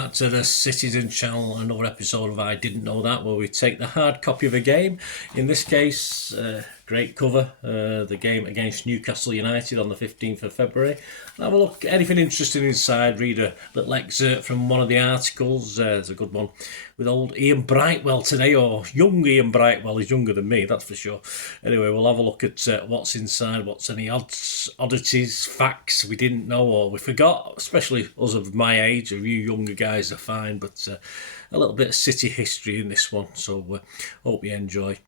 back to the Citizen channel, another episode of I Didn't Know That, where we take the hard copy of a game. In this case, great cover, the game against Newcastle United on the 15th of February. Have a look, anything interesting inside, read a little excerpt from one of the articles. There's a good one with old Ian Brightwell today, or young Ian Brightwell. He's younger than me, that's for sure. Anyway, we'll have a look at what's inside, what's any oddities, facts we didn't know or we forgot, especially us of my age. Or you younger guys are fine, but a little bit of City history in this one, so hope you enjoy.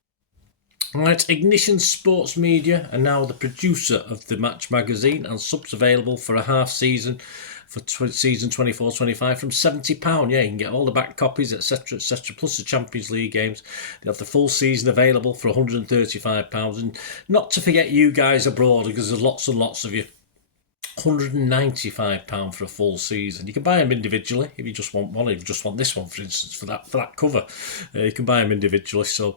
Right, Ignition Sports Media are now the producer of the Match magazine, and subs available for a half season for season 24-25 from £70. Yeah, you can get all the back copies, etc., plus the Champions League games. They have the full season available for £135. And not to forget you guys abroad, because there's lots and lots of you. £195 for a full season. You can buy them individually if you just want one. If you just want this one, for instance, for that cover, you can buy them individually. So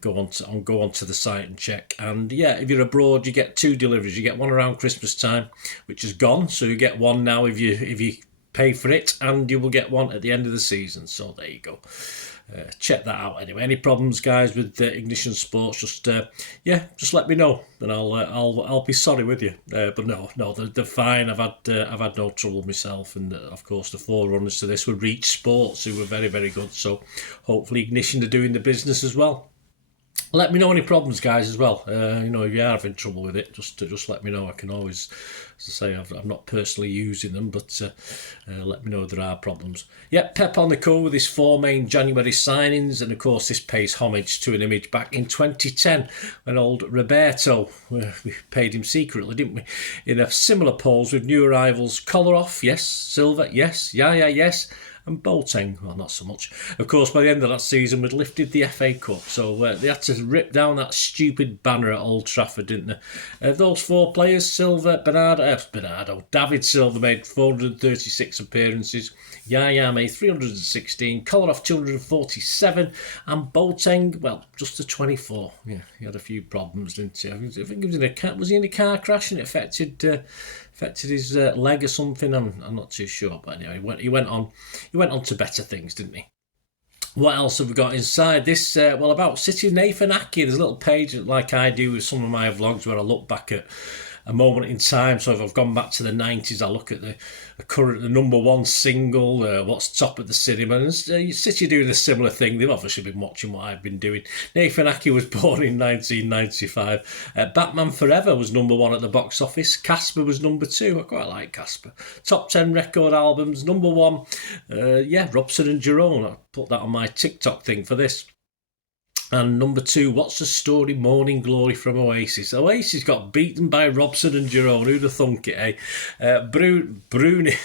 go on to the site and check. And yeah, if you're abroad, you get 2 deliveries. You get one around Christmas time, which is gone. So you get one now if you pay for it, and you will get one at the end of the season. So there you go. Check that out anyway. Any problems, guys, with Ignition Sports? Just let me know, and I'll be sorry with you. But no, they're fine. I've had no trouble myself, and of course the forerunners to this were Reach Sports, who were very, very good. So hopefully Ignition are doing the business as well. Let me know any problems, guys, as well. If you are having trouble with it, just let me know. I can always, as I say, I'm not personally using them, but let me know if there are problems. Yeah, Pep on the call with his 4 main January signings, and of course this pays homage to an image back in 2010 when old Roberto, we paid him secretly, didn't we? In a similar pose with new arrivals Kolarov, yes, Silva, yes, Yaya, yes, and Boateng, well, not so much. Of course, by the end of that season, we'd lifted the FA Cup, so they had to rip down that stupid banner at Old Trafford, didn't they? Those 4 players, Silva, David Silva made 436 appearances, Yaya made 316, Kolarov 247, and Boateng, well, just a 24. Yeah, he had a few problems, didn't he? I think he in a car crash and it affected his leg or something. I'm not too sure, but anyway, he went on to better things, didn't he? What else have we got inside this? About City, Nathan Aki. There's a little page like I do with some of my vlogs where I look back at a moment in time. So if I've gone back to the 90s, I look at the number 1 single, what's top at the cinema. And City doing a similar thing. They've obviously been watching what I've been doing. Nathan Aki was born in 1995. Batman Forever was number 1 at the box office. Casper was number 2. I quite like Casper. Top 10 record albums. Number 1, Robson and Jerome. I put that on my TikTok thing for this. And number 2, What's the Story? Morning Glory from Oasis. Oasis got beaten by Robson and Jerome. Who'd have thunk it, eh? Bruni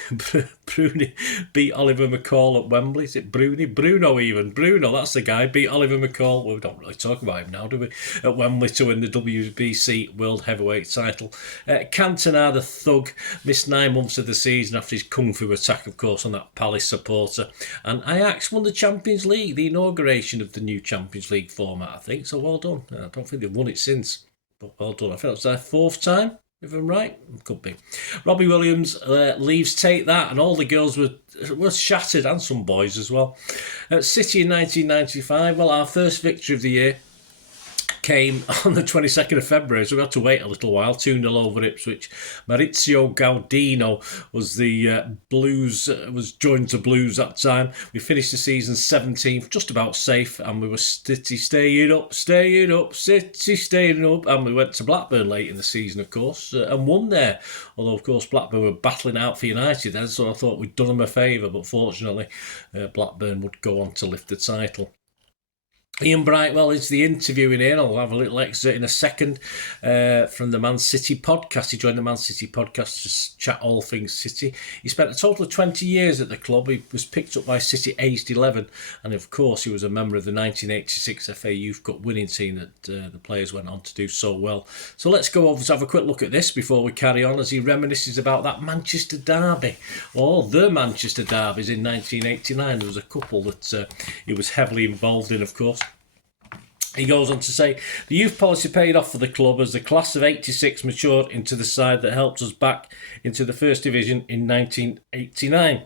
beat Oliver McCall at Wembley. Is it Bruni? Bruno even. Bruno, that's the guy. Beat Oliver McCall. Well, we don't really talk about him now, do we? At Wembley to win the WBC World Heavyweight title. Cantona, the thug, missed 9 months of the season after his kung fu attack, of course, on that Palace supporter. And Ajax won the Champions League, the inauguration of the new Champions League format, I think. So well done. I don't think they've won it since, but well done. I think it's their 4th time, if I'm right. Could be. Robbie Williams leaves Take That, and all the girls were shattered, and some boys as well. At City in 1995, well, our first victory of the year came on the 22nd of February, so we had to wait a little while. 2-0 over Ipswich. Maurizio Gaudino was the Blues, was joined to Blues that time. We finished the season 17th, just about safe, and we were City staying up, City staying up, and we went to Blackburn late in the season, of course, and won there. Although, of course, Blackburn were battling out for United then, so I thought we'd done them a favour, but fortunately, Blackburn would go on to lift the title. Ian Brightwell is the interviewing here. I'll have a little excerpt in a second from the Man City podcast. He joined the Man City podcast to chat all things City. He spent a total of 20 years at the club. He was picked up by City aged 11, and of course he was a member of the 1986 FA Youth Cup winning team that the players went on to do so well. So let's go over to have a quick look at this before we carry on, as he reminisces about that Manchester derby, or the Manchester derbies in 1989. There was a couple that he was heavily involved in, of course. He goes on to say, the youth policy paid off for the club as the class of 86 matured into the side that helped us back into the First Division in 1989.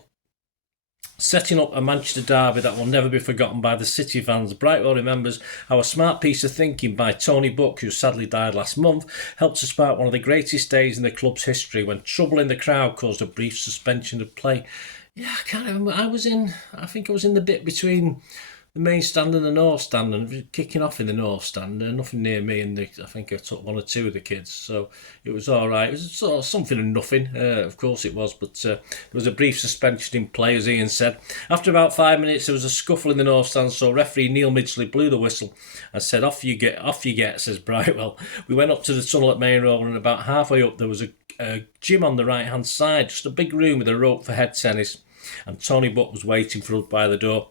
setting up a Manchester derby that will never be forgotten by the City fans. Brightwell remembers how a smart piece of thinking by Tony Buck, who sadly died last month, helped to spark one of the greatest days in the club's history when trouble in the crowd caused a brief suspension of play. Yeah, I can't remember. I think I was in the bit between the main stand and the north stand, and kicking off in the north stand. Nothing near me, and I think I took one or two of the kids, so it was all right. It was sort of something and nothing, of course it was, but there was a brief suspension in play, as Ian said. After about 5 minutes, there was a scuffle in the north stand, so referee Neil Midgley blew the whistle and said, "Off you get," says Brightwell. We went up to the tunnel at Main Road, and about halfway up, there was a gym on the right hand side, just a big room with a rope for head tennis, and Tony Buck was waiting for us by the door,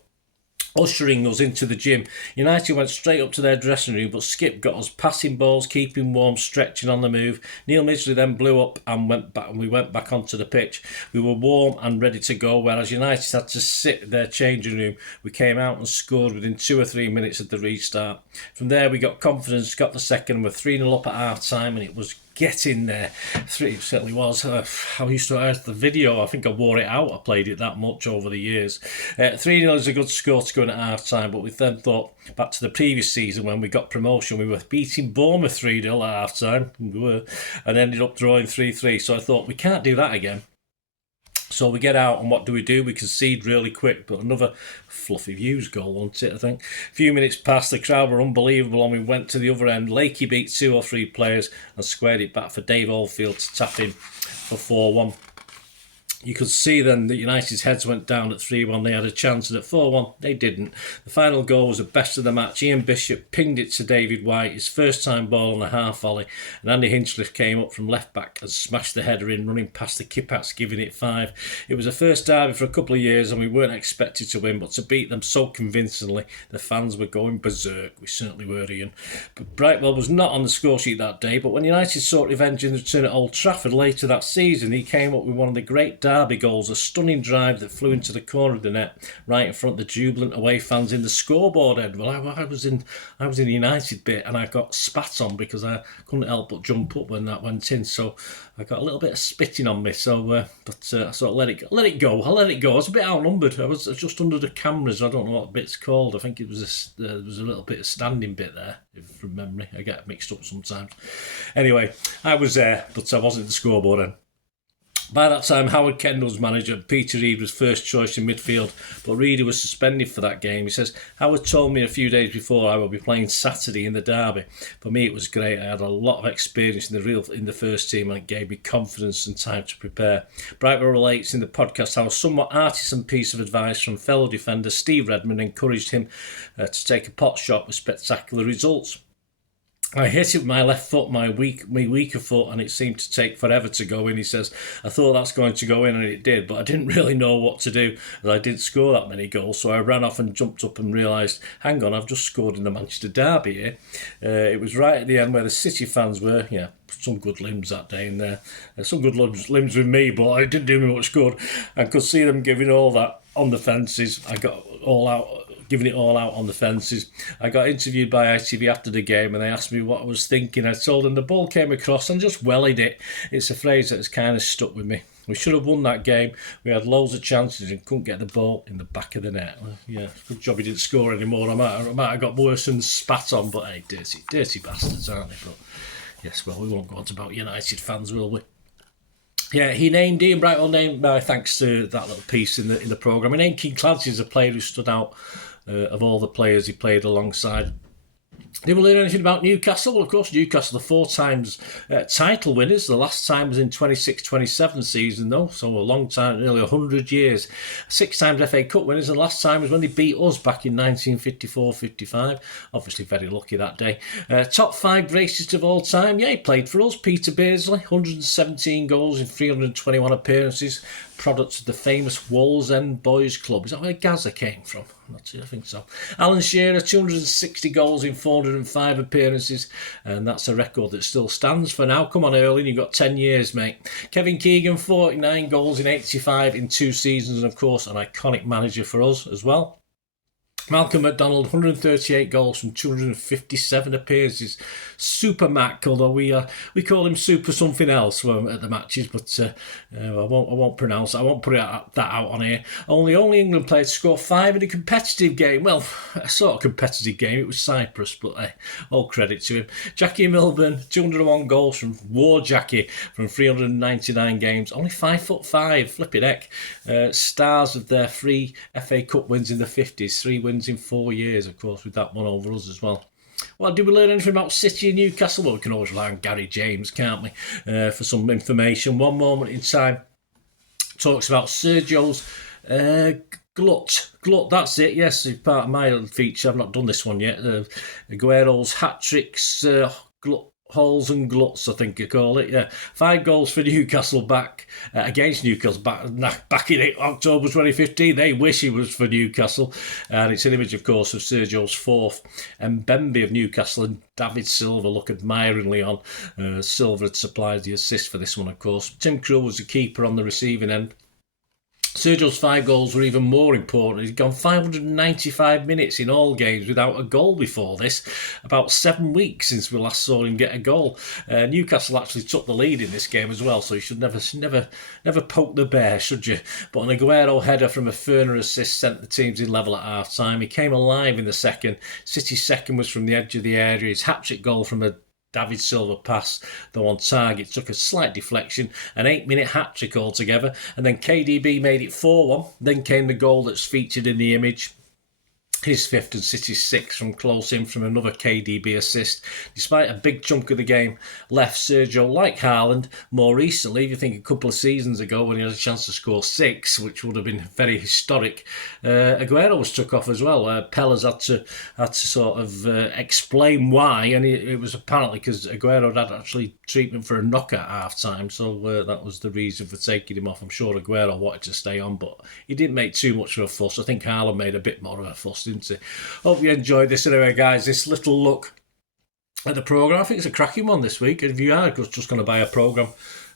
ushering us into the gym. United went straight up to their dressing room, but Skip got us passing balls, keeping warm, stretching on the move. Neil Midgley then blew up and we went back onto the pitch. We were warm and ready to go, whereas United had to sit in their changing room. We came out and scored within 2 or 3 minutes of the restart. From there we got confidence, got the second, and were 3-0 up at half time, and it was getting there. It certainly was. I used to have the video. I think I wore it out. I played it that much over the years. 3-0 is a good score to go in at half time, but we then thought back to the previous season when we got promotion. We were beating Bournemouth 3-0 at half time. We were, and ended up drawing 3-3. So I thought, we can't do that again. So we get out, and what do? We concede really quick, but another fluffy views goal, wasn't it, I think. A few minutes passed, the crowd were unbelievable, and we went to the other end. Lakey beat 2 or 3 players and squared it back for Dave Oldfield to tap in for 4-1. You could see then that United's heads went down at 3-1. They had a chance, and at 4-1, they didn't. The final goal was the best of the match. Ian Bishop pinged it to David White, his first time ball on a half volley, and Andy Hinchliffe came up from left back and smashed the header in, running past the Kippax, giving it 5. It was a first derby for a couple of years, and we weren't expected to win, but to beat them so convincingly, the fans were going berserk. We certainly were, Ian. But Brightwell was not on the score sheet that day, but when United sought revenge in the return at Old Trafford later that season, he came up with one of the great derby goals, a stunning drive that flew into the corner of the net, right in front of the jubilant away fans in the scoreboard end. Well, I was in the United bit, and I got spat on because I couldn't help but jump up when that went in. So I got a little bit of spitting on me. So, I sort of let it go. I let it go. I was a bit outnumbered. I was just under the cameras. I don't know what bit's called. I think it was there was a little bit of standing bit there, from memory. I get mixed up sometimes. Anyway, I was there, but I wasn't at the scoreboard end. By that time, Howard Kendall's manager, Peter Reid, was first choice in midfield, but Reedy was suspended for that game. He says, Howard told me a few days before I will be playing Saturday in the derby. For me, it was great. I had a lot of experience in the first team, and it gave me confidence and time to prepare. Brightwell relates in the podcast how a somewhat artisan piece of advice from fellow defender Steve Redmond encouraged him to take a pot shot with spectacular results. I hit it with my left foot, my weaker foot, and it seemed to take forever to go in. He says, I thought that's going to go in, and it did, but I didn't really know what to do, as I didn't score that many goals. So I ran off and jumped up and realised, hang on, I've just scored in the Manchester derby here. It was right at the end where the City fans were. Yeah, some good limbs that day in there. Some good limbs with me, but it didn't do me much good. I could see them giving all that on the fences. I got giving it all out on the fences. I got interviewed by ITV after the game, and they asked me what I was thinking. I told them the ball came across and just wellied it. It's a phrase that has kind of stuck with me. We should have won that game. We had loads of chances and couldn't get the ball in the back of the net. Well, yeah, good job he didn't score anymore. I might have got worse and spat on, but hey, dirty bastards, aren't they? But yes, well, we won't go on to about United fans, will we? Yeah, Ian Brightwell named thanks to that little piece in the programme. And Ian King Clancy is a player who stood out of all the players he played alongside. Did we learn anything about Newcastle? Well, of course, Newcastle are 4 times title winners. The last time was in 26-27 season, though, so a long time, nearly 100 years. 6 times FA Cup winners, and the last time was when they beat us back in 1954-55. Obviously, very lucky that day. Top 5 racist of all time. Yeah, he played for us. Peter Beardsley, 117 goals in 321 appearances. Product of the famous Wallsend Boys Club. Is that where Gaza came from? I think so. Alan Shearer, 260 goals in 405 appearances, and that's a record that still stands for now. Come on, Erling, you've got 10 years, mate. Kevin Keegan, 49 goals in 85 in 2 seasons, and of course, an iconic manager for us as well. Malcolm McDonald, 138 goals from 257 appearances. Super Mac, although we call him Super something else at the matches, but I won't pronounce it. I won't put that out on here. Only England player to score 5 in a competitive game. Well, a sort of competitive game. It was Cyprus, but all credit to him. Jackie Milburn, 201 goals from Wor Jackie from 399 games. Only 5'5", flipping heck. Stars of their 3 FA Cup wins in the 50s, 3 wins in 4 years, of course, with that one over us as well. Well, did we learn anything about City and Newcastle? Well, we can always rely on Gary James, can't we, for some information. One moment in time talks about Sergio's glut, that's it, yes, it's part of my feature. I've not done this one yet. Aguero's hat-tricks, holes and gluts, I think you call it. Yeah, 5 goals for Newcastle against Newcastle back in October 2015. They wish he was for Newcastle, and it's an image, of course, of Sergio's 4th and Mbembe of Newcastle and David Silva look admiringly on. Silva had supplied the assist for this one, of course. Tim Krul was the keeper on the receiving end. Sergio's 5 goals were even more important. He's gone 595 minutes in all games without a goal before this. About 7 weeks since we last saw him get a goal. Newcastle actually took the lead in this game as well, so you should never poke the bear, should you? But an Aguero header from a Ferner assist sent the teams in level at half-time. He came alive in the second. City's second was from the edge of the area. His hat-trick goal from a David Silva pass, though on target, took a slight deflection, an 8-minute hat-trick altogether, and then KDB made it 4-1. Then came the goal that's featured in the image. His 5th and City's 6th from close in from another KDB assist. Despite a big chunk of the game left, Sergio, like Haaland, more recently, if you think a couple of seasons ago when he had a chance to score 6, which would have been very historic, Aguero was took off as well. Pellas had to sort of explain why, and it was apparently because Aguero had actually treatment for a knock at half-time, so that was the reason for taking him off. I'm sure Aguero wanted to stay on, but he didn't make too much of a fuss. I think Haaland made a bit more of a fuss, didn't he? Hope you enjoyed this anyway, guys. This little look at the programme. I think it's a cracking one this week. If you are just going to buy a programme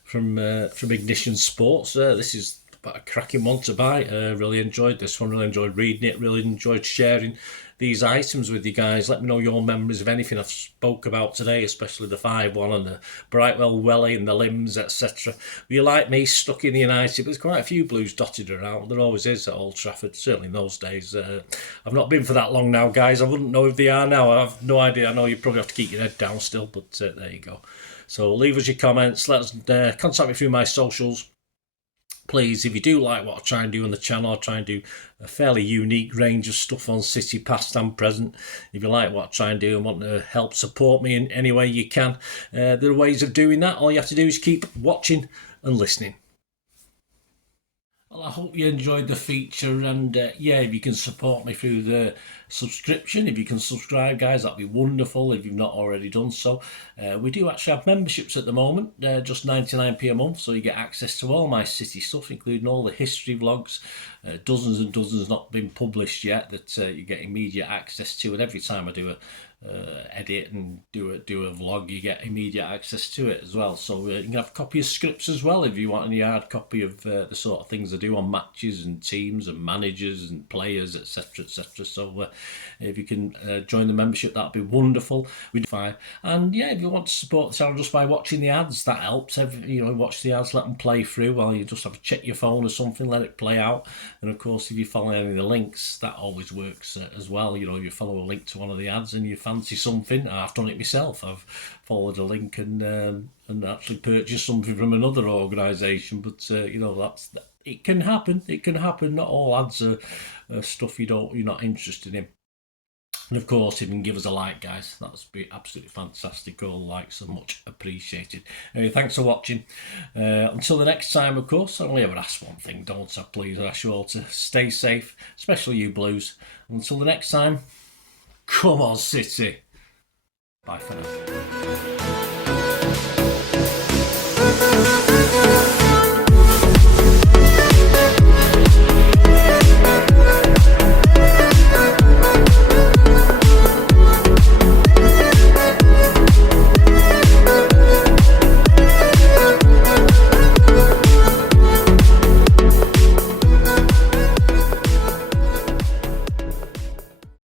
from Ignition Sports, this is a cracking one to buy. Really enjoyed this one. Really enjoyed reading it. Really enjoyed sharing these items with you guys. Let me know your memories of anything I've spoke about today, especially the 5-1 and the Brightwell Welly and the limbs, etc. You like me, stuck in the United, but there's quite a few Blues dotted around. There always is at Old Trafford, certainly in those days. I've not been for that long now, guys. I wouldn't know if they are now. I have no idea. I know you probably have to keep your head down still, but there you go. So leave us your comments. Let us contact me through my socials. Please, if you do like what I try and do on the channel, I try and do a fairly unique range of stuff on City, past and present. If you like what I try and do and want to help support me in any way you can, there are ways of doing that. All you have to do is keep watching and listening. Well, I hope you enjoyed the feature, and if you can support me through the subscription, if you can subscribe, guys, that'd be wonderful if you've not already done so. We do actually have memberships at the moment, just 99p a month, so you get access to all my City stuff, including all the history vlogs, dozens and dozens not been published yet that you get immediate access to, and every time I do a edit and do a vlog, you get immediate access to it as well. So you can have a copy of scripts as well if you want any hard copy of the sort of things I do on matches and teams and managers and players, etc, etc. So if you can join the membership, that'd be wonderful. We do fine. And if you want to support the channel just by watching the ads, that helps. Watch the ads, let them play through while you just have to check your phone or something, let it play out. And of course, if you follow any of the links, that always works as well. If you follow a link to one of the ads and you fancy something, I've done it myself. I've followed a link and actually purchased something from another organisation. But it can happen. It can happen. Not all ads are stuff you're not interested in. And of course, if you can give us a like, guys, that would be absolutely fantastic. All likes are much appreciated. Anyway, thanks for watching. Until the next time, of course, I only ever ask one thing, don't I? Please, I ask you all to stay safe, especially you Blues. Until the next time, come on, City. Bye for now.